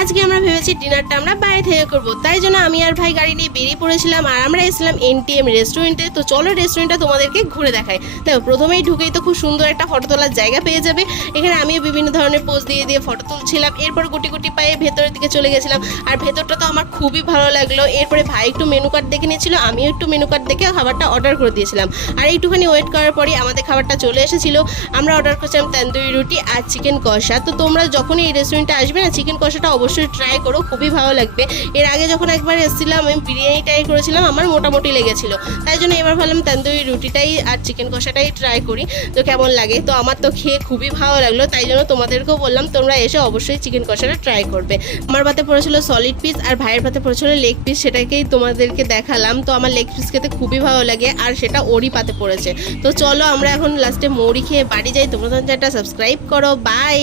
আজকে আমরা ভেবেছি ডিনারটা আমরা বাইরে থেকে করবো, তাই জন্য আমি আর ভাই গাড়ি নিয়ে বেরিয়ে পড়েছিলাম আর আমরা এসেছিলাম এনটিএম রেস্টুরেন্টে। তো চলো রেস্টুরেন্টটা তোমাদেরকে ঘুরে দেখাই। দেখো প্রথমেই ঢুকেই তো খুব সুন্দর একটা ফটো তোলার জায়গা পেয়ে যাবে। এখানে আমিও বিভিন্ন ধরনের পোজ দিয়ে দিয়ে ফটো তুলছিলাম। এরপর গুটি গুটি পায়ে ভেতরের দিকে চলে গেছিলাম আর ভেতরটা তো আমার খুবই ভালো লাগলো। এরপরে ভাই একটু মেনু কার্ড দেখে নিয়েছিল, আমিও একটু মেনু কার্ড দেখে খাবারটা অর্ডার করে দিয়েছিলাম। আর একটুখানি ওয়েট করার পরই আমাদের খাবারটা চলে এসেছিলো। আমরা অর্ডার করেছিলাম তন্দুরি রুটি আর চিকেন কষা। তো তোমরা যখনই এই রেস্টুরেন্টে আসবে না, চিকেন কষাটা অবশ্যই ট্রাই করো, খুবই ভালো লাগবে। এর আগে যখন একবার এসেছিলাম আমি বিরিয়ানি ট্রাই করেছিলাম, আমার মোটামুটি লেগেছিল, তাই জন্য এবার ভাবলাম তন্দুরি রুটিটাই আর চিকেন কষাটাই ট্রাই করি তো কেমন লাগে। তো আমার তো খেয়ে খুবই ভালো লাগলো, তাই জন্য তোমাদেরকেও বললাম তোমরা এসে অবশ্যই চিকেন কষাটা ট্রাই করবে। আমার পাতে পড়েছিল সলিড পিস আর ভাইয়ের পাতে পড়েছিল লেগ পিস, সেটাকেই তোমাদেরকে দেখালাম। তো আমার লেগ পিস খেতে খুবই ভালো লাগে আর সেটা ওরই পাতে পড়েছে। তো চলো আমরা এখন লাস্টে মুড়ি খেয়ে বাড়ি যাই। তোমরা চ্যানেলটা সাবস্ক্রাইব করো। বাই।